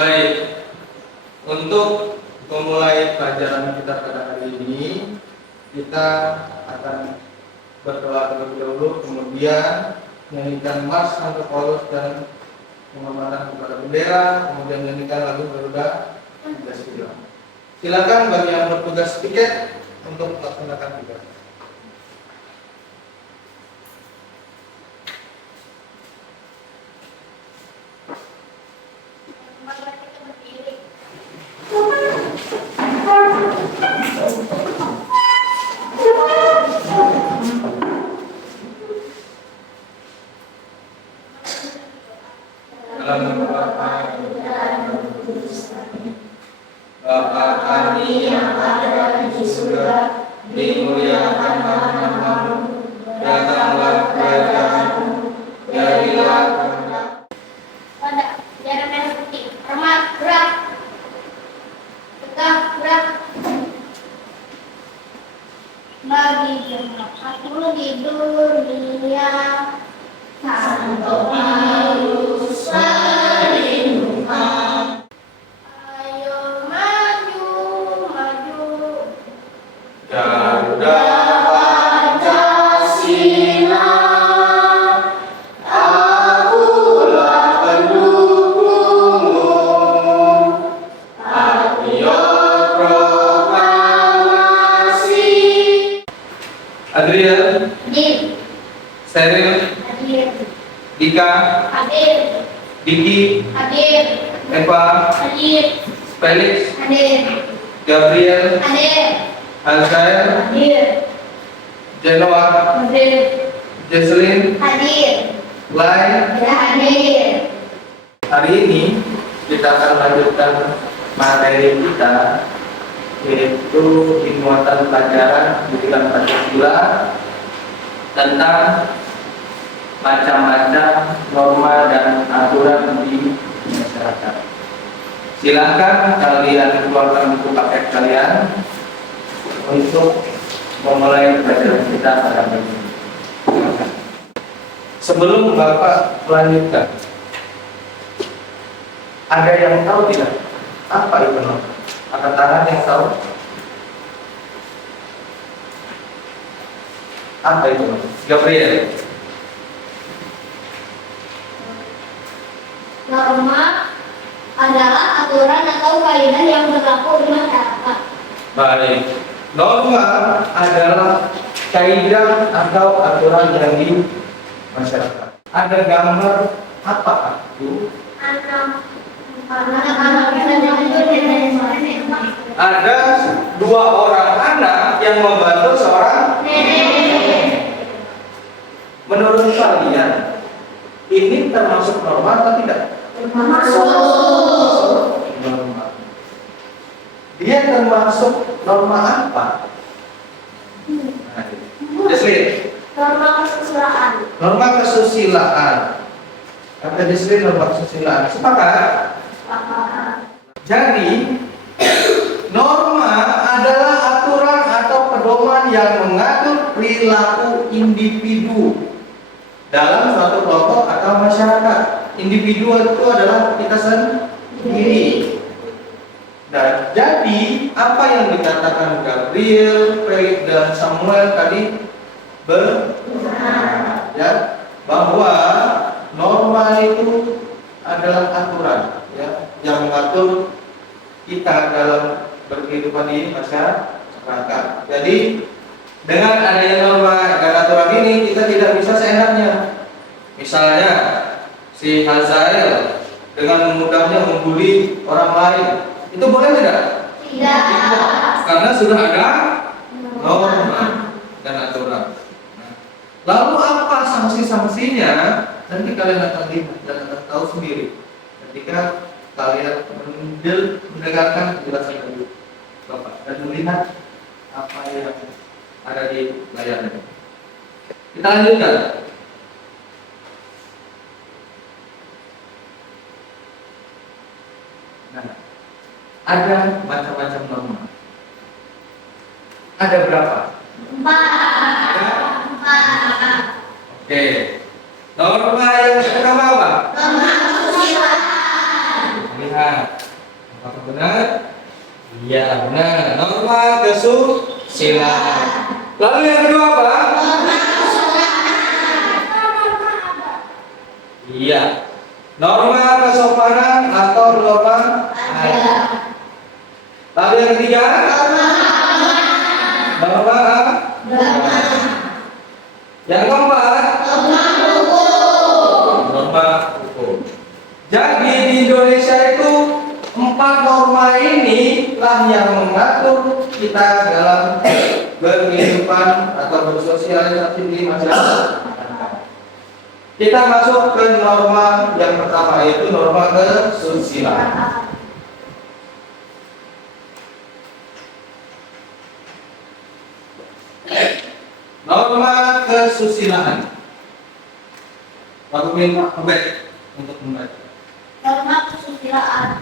Baik, untuk memulai pelajaran kita pada hari ini, kita akan berdoa terlebih dahulu, kemudian menyanyikan Mars Santo Paulus dan penghormatan kepada bendera, kemudian menyanyikan lagu Garuda Pancasila. Silakan bagi yang bertugas tiket untuk melaksanakan tugas. Bapa kami yang ada di surga, dimuliakan nama-Mu, datanglah kerajaan-Mu, jadilah kehendak-Mu. Pada jalan merah putih, hormat gerak, tegak gerak. Bagi jemaat aku di dunia, Santo Paulus merindukan. Ayo maju, maju, Garuda Pancasila, akulah pendukungmu. Patriot proklamasi. Adrian, Hadir, Seril, hadir, Dika, hadir, Diki, hadir, Eva, hadir, Felix, hadir, Gabriel, hadir, Alzair, hadir, Genoa, hadir, Jesselyn, hadir, Lai. hadir. Hari ini kita akan lanjutkan materi kita, yaitu di muatan pelajaran pendidikan Pancasila tentang macam-macam norma dan aturan di masyarakat. Silakan kalian keluarkan buku paket kalian untuk memulai pelajaran kita pada hari ini. Sebelum Bapak melanjutkan, ada yang tahu tidak apa itu norma? Angkat tangan yang tahu. Apa itu norma? Gabriel. Norma adalah aturan atau kaidah yang berlaku di masyarakat. Baik. Norma adalah kaidah atau aturan yang di masyarakat. Ada gambar apa itu? Anak-anak Ada dua orang anak yang membantu seorang nenek. Menurut kalian, ini termasuk norma atau tidak? Masuk. Norma. Dia termasuk norma apa? Jesslyn, Norma kesusilaan. norma kesusilaan. Kata Jesslyn, norma kesusilaan. Sepakat? Jadi, norma adalah aturan atau pedoman yang mengatur perilaku individu dalam suatu kelompok atau masyarakat. Individu itu adalah kita sendiri. Nah, jadi apa yang dikatakan Gabriel, Felix, dan Samuel tadi benar, ya, bahwa norma itu adalah aturan, ya, yang mengatur kita dalam berkehidupan di masyarakat. Jadi dengan adanya norma dan aturan ini kita tidak bisa seenaknya. Misalnya si Hazael dengan mudahnya membuli orang lain, itu boleh tidak? Tidak. Karena sudah ada norma dan aturan. Nah, lalu apa sanksi-sanksinya? Nanti kalian akan lihat dan akan tahu sendiri ketika kalian mendengarkan penjelasan dari Bapak dan melihat apa yang ada di layar ini. Kita lanjutkan. Nah, ada macam-macam norma. Ada berapa? 4. Oke. Norma yang pertama apa? Norma kesusilaan. Lihat. benar? Iya, benar. Norma kesusilaan. Lalu yang kedua apa? Iya. Norma kesopanan atau norma adat. Lalu yang ketiga? Norma agama. Yang keempat? Norma hukum. Jadi di Indonesia itu 4 norma ini lah yang mengatur kita dalam berkehidupan atau bersosialisasi di masyarakat. Kita masuk ke norma yang pertama, yaitu norma kesusilaan. Norma kesusilaan. Aku minta Ubed untuk membaca. Norma kesusilaan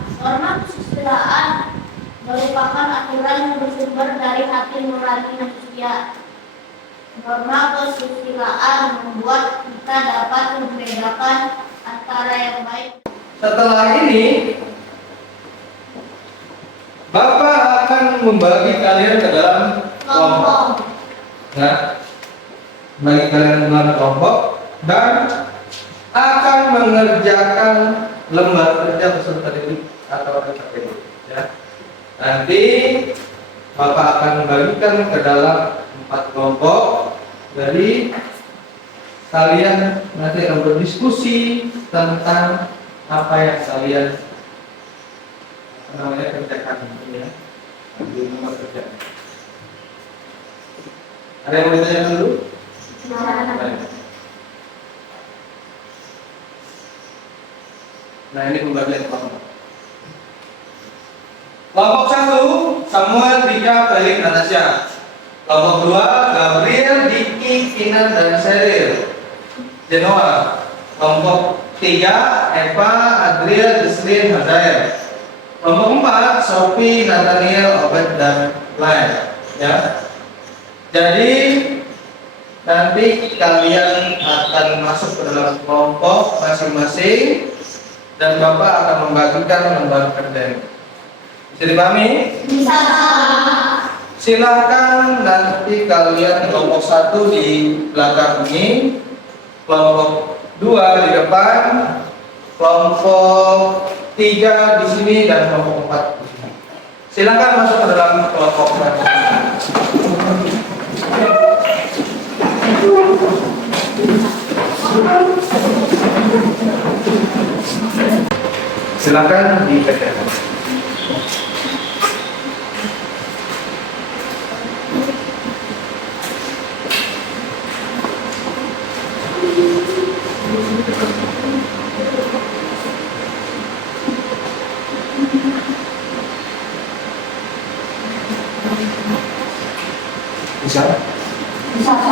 merupakan aturan yang bersumber dari hati nurani manusia. Norma kesusilaan membuat kita dapat membedakan antara yang baik. Setelah ini, Bapak akan membagi kalian ke dalam kelompok. Nah, bagi kalian ke dalam kelompok dan akan mengerjakan lembar kerja peserta didik atau PPDB. Ya. Nanti Bapak akan membagikan ke dalam 4 kelompok. Jadi kalian nanti akan berdiskusi tentang apa yang kalian kerjakan, ya, di lembar kerja. Ada yang mau ditanya dulu? Nah, ini pembagian kelompok. Kelompok 1, Samuel, Dika, Felix, Natasha. Kelompok 2, Gabriel, Diki, Kinan, dan Sheryl, Genoa. Kelompok 3, Eva, Adriel, Jocelyn, Hazael. Kelompok 4, Sophie, Nathaniel, Obed, dan lain. Ya. Jadi nanti kalian akan masuk ke dalam kelompok masing-masing dan Bapak akan membagikan lembar kerja. Bisa dipahami? Bisa. Silakan nanti kalian kelompok 1 di belakang ini, kelompok 2 di depan, kelompok 3 di sini dan kelompok 4 di sini. Silakan masuk ke dalam kelompok silakan dikerjakan. Bisa? Bisa.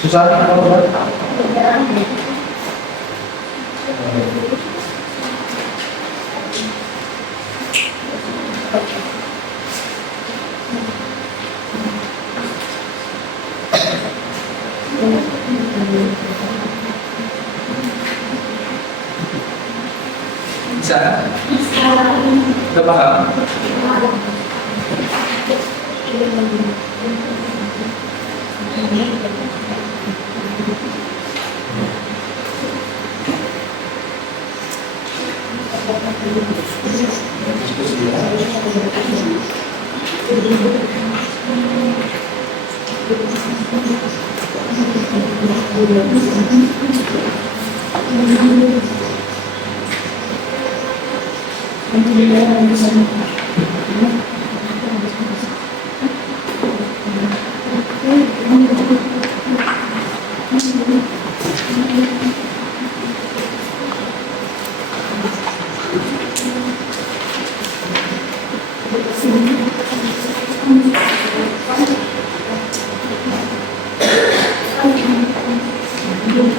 Susah kalau buat? Bisa? Udah paham? Bisa.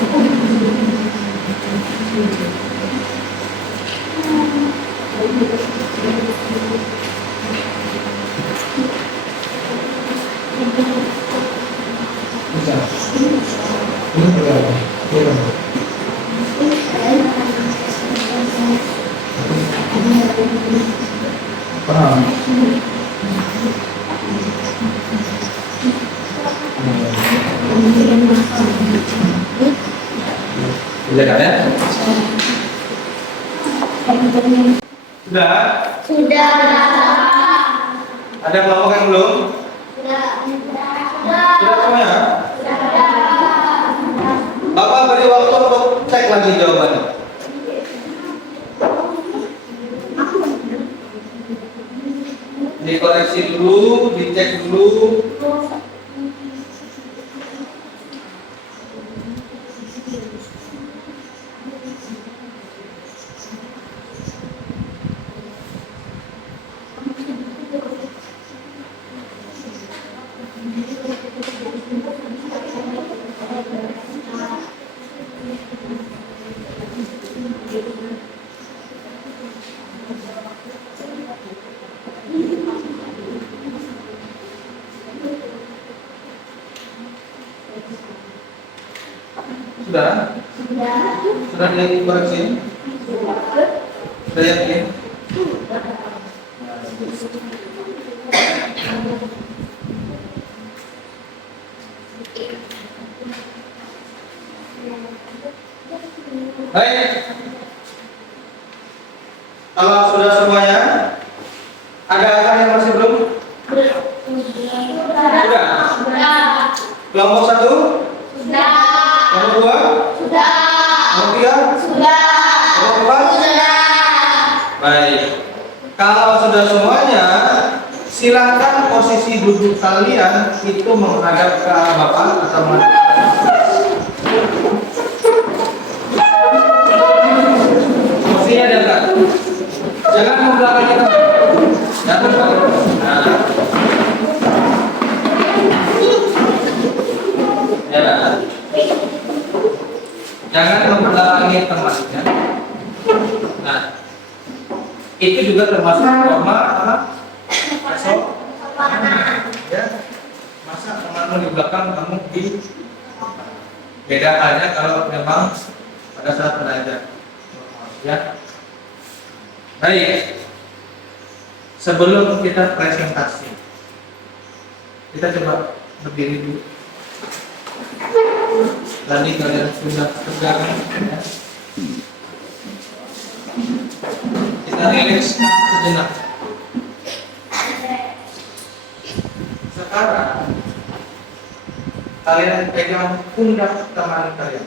Ini berapa? Berapa? Paham? Bisa kan ya? Sudah? Sudah. Ada kelompok yang belum? Sudah. Sudah semuanya? Bapak beri waktu untuk cek lagi jawabannya. Dikoreksi dulu, dicek dulu. Sudah? Sudah dikoreksi? Sudah yakin? Baik. Kalau sudah semuanya, ada akar yang masih belum? Sudah. Kelompok 1? Sudah. Kelompok 2? Sudah. Kelompok 3? Sudah. Kelompok 4? Sudah. Baik. Kalau sudah semuanya, silakan posisi duduk kalian itu menghadap ke arah Bapak atau menghadap. Posisinya dekat. Jangan membelakangi teman. Jangan balik. Nah. Ya. Jangan membelakangi teman. Ya. Nah, itu juga termasuk norma apa? Ya. Masa temanmu di belakang, kamu di beda halnya kalau memang pada saat belajar. Ya. Baik. Sebelum kita presentasi, kita coba berdiri dulu. Tadi kalian sudah tegak, ya. Kita rileks sejenak. Sekarang kalian pegang pundak teman kalian.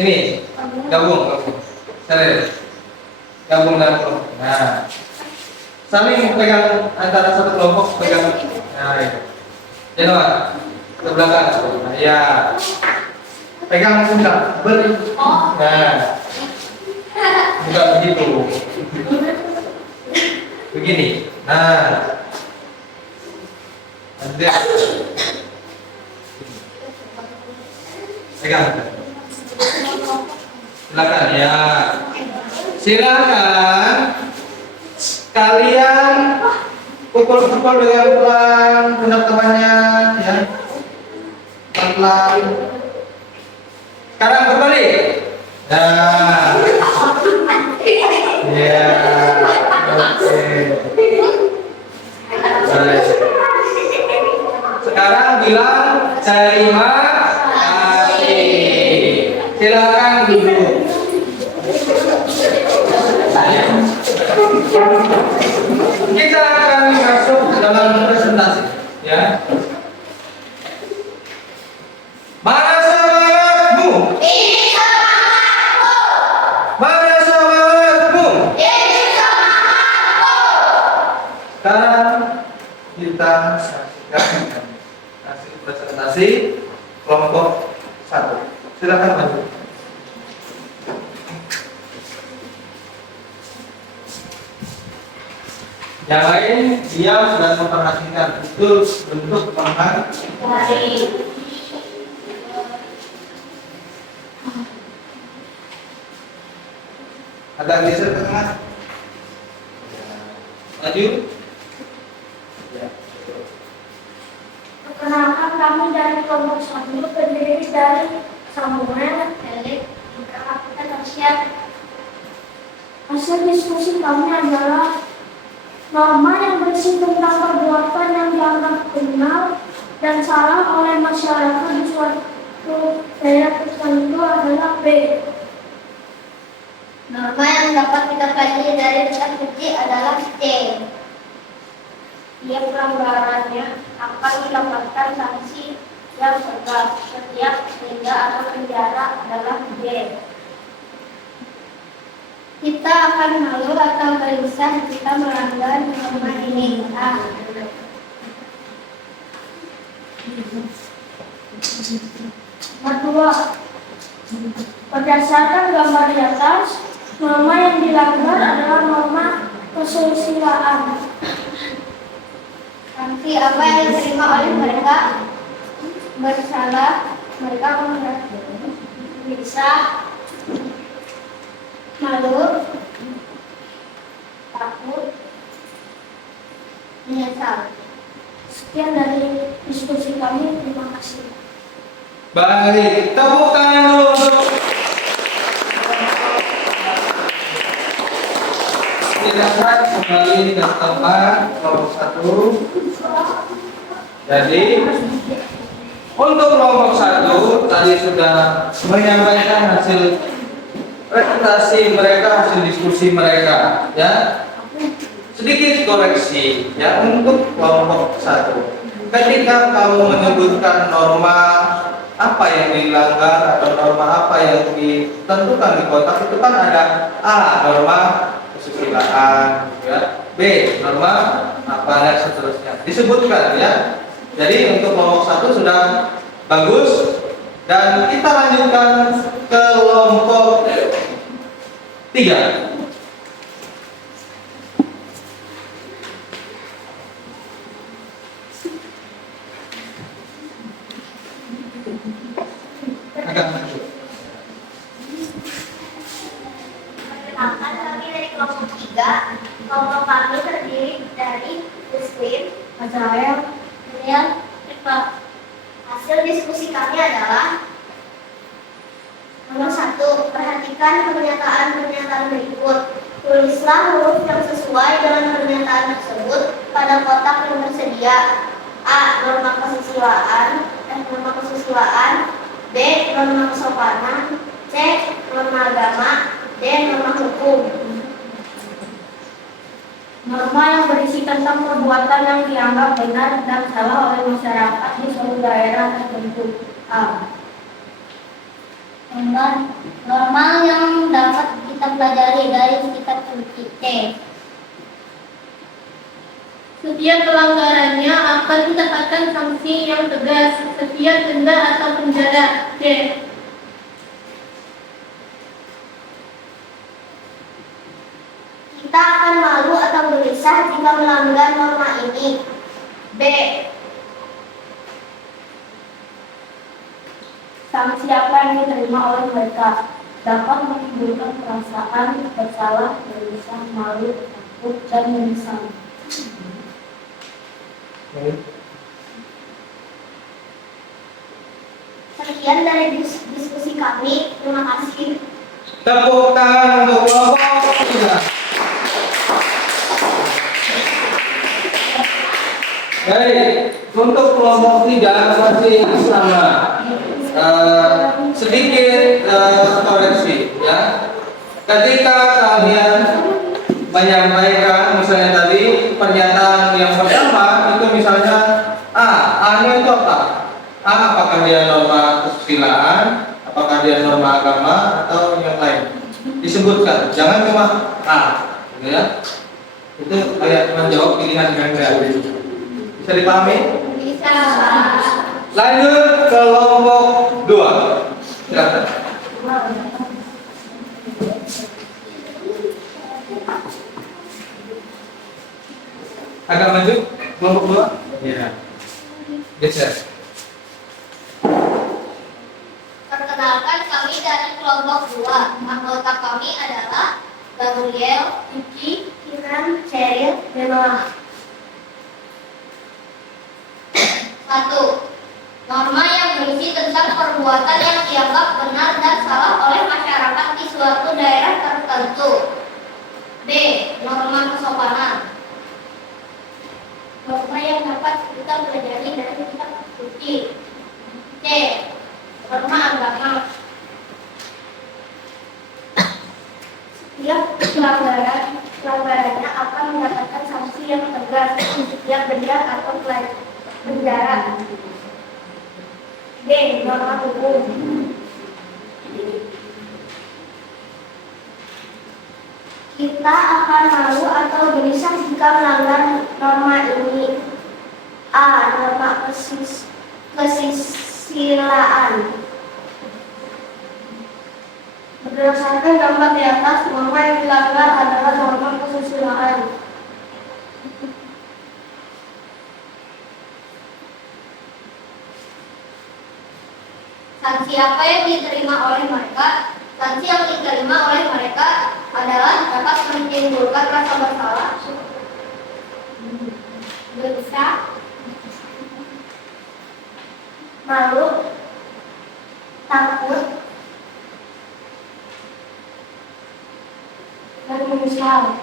Ini gabung. Serius. Gabung dalam kelompok. Nah, saling pegang antara satu kelompok pegang. Nah, itu. Jangan ke belakang. Nah, ya. Pegang pundak. Nah, bukan begitu. Begini. Nah, nanti pegang. Silakan ya. Silakan kalian pukul-pukul dengan pelan pundak temannya ya. Pelan. Sekarang berbalik. Nah. Ya. Oke. Baik. Sekarang bilang terima kasih. Silakan duduk. Kita akan masuk dalam presentasi, ya. Mana semangatmu? Ini semangatku. Mana semangatmu? Ini semangatku. Sekarang kita saksikan hasil presentasi kelompok 1. Silakan maju. Yang lain diam dan memperhatikan betul bentuk bahan. Baik. Agak geser ke tengah. Maju. Ya. Perkenalkan, kami dari kelompok 1 terdiri dari Samuel, Felix, dan Tasya. Hasil diskusi kami adalah norma yang berisi tentang perbuatan yang dianggap benar dan salah oleh masyarakat di suatu daerah tertentu adalah B. Norma yang dapat kita pelajari dari kitab suci adalah C. Tiap pelanggarannya akan mendapatkan sanksi yang tegas. Setiap denda atau penjara adalah D. Kita akan malu atau gelisah jika melanggar norma ini. A. Kedua, berdasarkan gambar di atas, norma yang dilanggar adalah norma kesusilaan. Sanksi apa yang diterima oleh mereka bersalah, mereka bisa malu, takut, menyesal. Sekian dari diskusi kami, terima kasih. Baik, tepuk tangan dulu untuk silakan kembali ke tempat kelompok 1. Jadi untuk kelompok 1 tadi sudah menyampaikan hasil presentasi mereka, hasil diskusi mereka, ya. Sedikit koreksi, ya, untuk kelompok 1. Ketika kamu menyebutkan norma apa yang dilanggar atau norma apa yang ditentukan di kotak, itu kan ada A, norma kesusilaan, ya, B, norma apa dan seterusnya disebutkan, ya. Jadi untuk kelompok 1 sudah bagus, dan kita lanjutkan ke kelompok 3. Agak maju. Perkenalkan, kami dari kelompok 3. Kelompok kami terdiri dari Muslim, Azael, Daniel, Eva. Hasil diskusi kami adalah nomor 1. Perhatikan pernyataan-pernyataan berikut. Tulislah huruf yang sesuai dengan pernyataan tersebut pada kotak yang tersedia. A. Norma kesusilaan. B. Norma kesopanan. C. Norma agama. D. Norma hukum. Norma yang berisi tentang perbuatan yang dianggap benar dan salah oleh masyarakat di suatu daerah tertentu. A. Norma yang dapat kita pelajari dari kitab suci. C. Setiap pelanggarannya akan mendapatkan sanksi yang tegas, setiap denda atau penjara. D. Kita akan malu atau gelisah jika melanggar norma ini. B. Sanksi apa yang diterima oleh mereka dapat menimbulkan perasaan bersalah, gelisah, malu, takut, dan menyesal. Sekian dari diskusi kami. Terima kasih. Tepuk tangan untuk kelompok 3. Baik, untuk kelompok 3 masih sama. Sedikit koreksi, ya. Ketika kalian menyampaikan misalnya tadi pernyataan yang pertama itu misalnya A-nya itu apa? A apakah dia norma kesusilaan, apakah dia norma agama atau yang lain? Disebutkan, jangan cuma A, gitu ya. Itu kayak menjawab pilihan ganda. Bisa dipahami? Bisa. Lanjut ke kelompok 2. Silakan. Agak maju, kelompok 2. Iya. Geser. Perkenalkan, kami dari kelompok 2. Anggota kami adalah Gabriel, Vicky, Kiran, Cheryl, dan Noah. 1. Norma yang berisi tentang perbuatan yang dianggap benar dan salah oleh masyarakat di suatu daerah tertentu. B. Norma kesopanan. Norma yang dapat kita pelajari dari kitab suci. C. Norma agama. Setiap pelanggarannya akan mendapatkan sanksi yang tegas, setiap denda atau penjara. D. Norma hukum. Kita akan malu atau gelisah jika melanggar norma ini. A. Norma kesusilaan. Berdasarkan gambar di atas, norma yang dilanggar adalah norma kesusilaan. Sanksi apa yang diterima oleh mereka? Sanksi yang diterima oleh mereka adalah dapat menimbulkan rasa bersalah, gelisah, malu, takut, dan menyesal.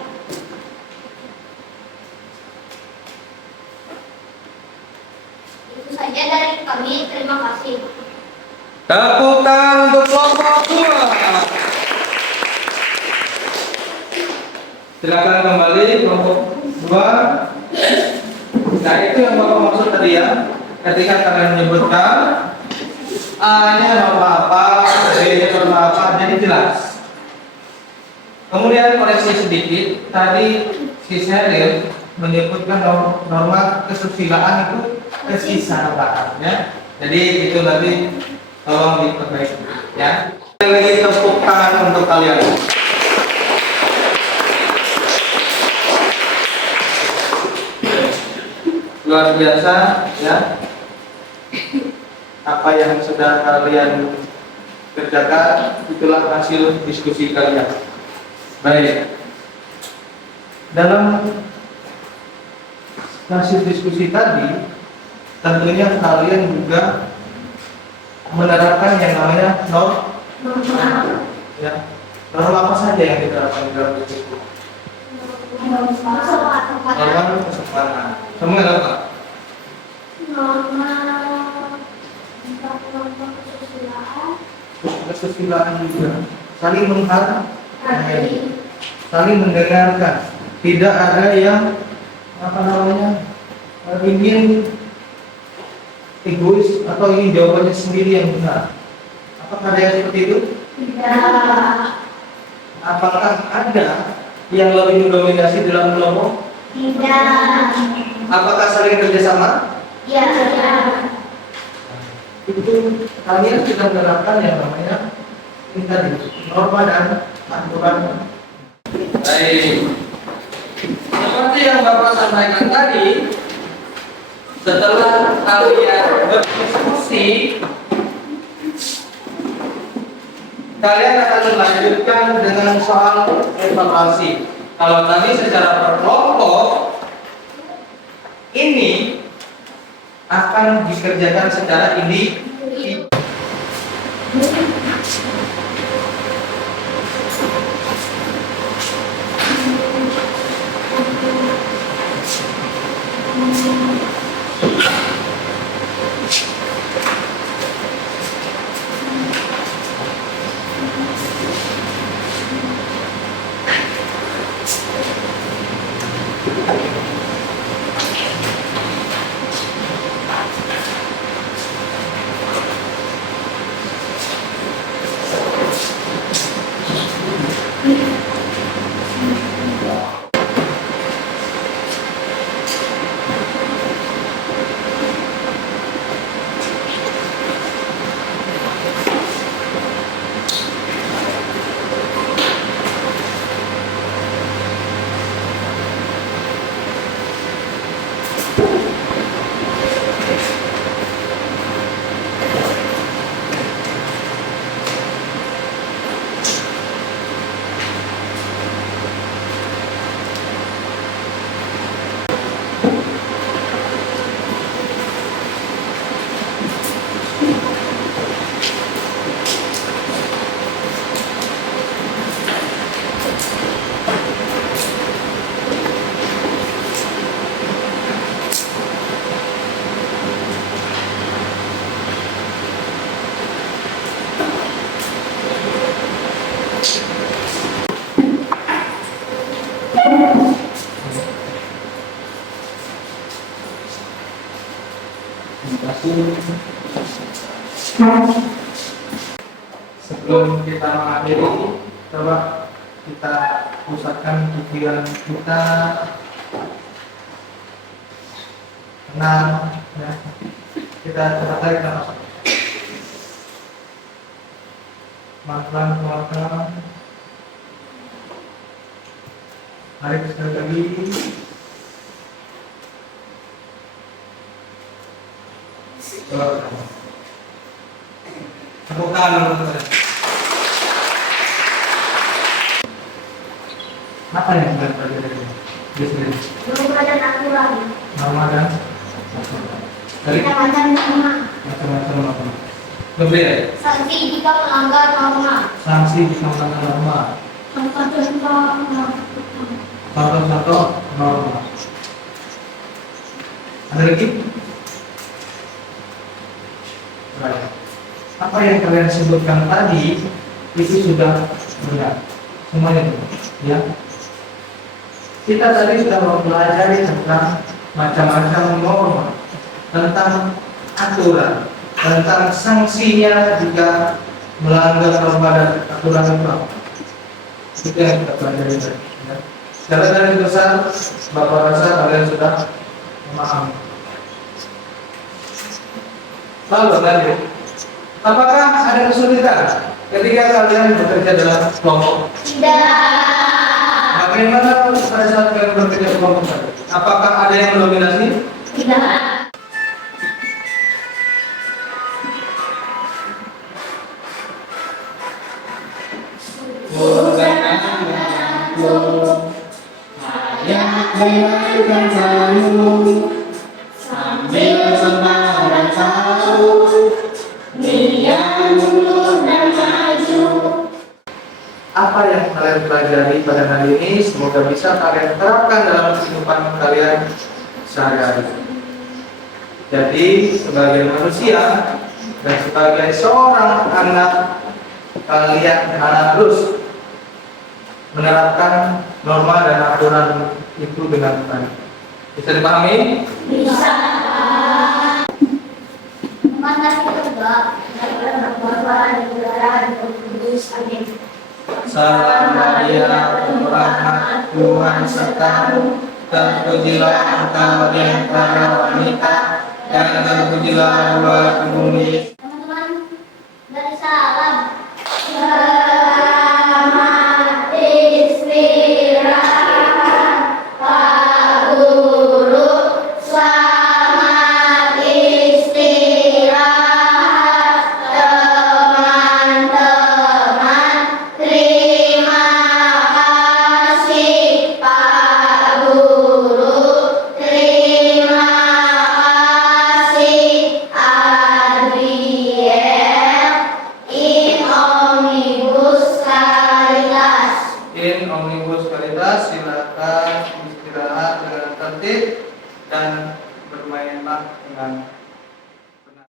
Itu saja dari kami. Terima kasih. Tepuk tangan untuk kelompok 2. Silakan kembali kelompok 2. Nah, itu yang Bapak maksud tadi ya. Ketika kalian menyebutkan A-nya norma apa, B-nya norma apa, jadi jelas. Kemudian koreksi sedikit, tadi si Sheryl menyebutkan norma kesusilaan itu kesusilaan ya. Jadi itu nanti tolong diperbaiki ya. Lagi tepuk tangan untuk kalian. Luar biasa ya. Apa yang sudah kalian kerjakan itulah hasil diskusi kalian. Baik. Dalam hasil diskusi tadi tentunya kalian juga menerapkan yang namanya norma. Ya. Norma apa saja yang diterapkan di dalam diskusi? Norma kesopanan. Semua apa? Norma kesusilaan juga. Saling menghargai, saling mendengarkan. Tidak ada yang ingin egois atau ingin jawabannya sendiri yang benar. Apakah ada yang seperti itu? Tidak. Apakah ada yang lebih mendominasi dalam kelompok? Tidak. Apakah saling kerjasama? Ya. Itu kalian sudah menerapkan yang namanya ini tadi, norma dan aturan. Baik. Seperti yang Bapak sampaikan tadi, setelah kalian berdiskusi, kalian akan melanjutkan dengan soal evaluasi. Kalau tadi secara per kelompok, ini akan dikerjakan secara individu. Sebelum kita mengakhiri, coba kita pusatkan pikiran kita tenang, ya. Kita coba tarik nafas. Pelan-pelan keluarkan. Tarik sekali lagi. Keluarkan. Tepuk tangan dulu. Apa yang kalian pelajari di sini? Norma dan aturan. Norma dan dari Macam-macam norma. macam-macam norma. Lebih ya? Sanksi jika melanggar norma. Sanksi jika melanggar norma. Contoh-contoh norma. Ada lagi? Baik. Apa yang kalian sebutkan tadi itu sudah benar. Semuanya itu, ya. Kita tadi sudah mempelajari tentang macam-macam norma, tentang aturan, tentang sanksinya jika melanggar norma dan aturan itu. Itu yang kita pelajari tadi. Ya. Secara garis besar, Bapak rasa kalian sudah memahami. Lalu lanjut. Apakah ada kesulitan ketika kalian bekerja dalam kelompok? Tidak. Bagaimana pada saat kalian bekerja kelompok tadi? Apakah ada yang mendominasi? Tidak. Bukan aku hanya mendengarkan kamu sambil semangat tahu dia mundur dan maju. Apa yang kalian pelajari pada hari ini semoga bisa kalian terapkan dalam kehidupan kalian sehari-hari. Jadi sebagai manusia dan sebagai seorang anak, kalian harus menerapkan norma dan aturan itu dengan baik. Bisa dipahami? Bisa. Mana kita daripada berbuat di udara di kudus. Amin. Salam Maria, penuh rahmat, Tuhan sertamu, terpujilah engkau di antara wanita, dan terpujilah buah tubuhmu.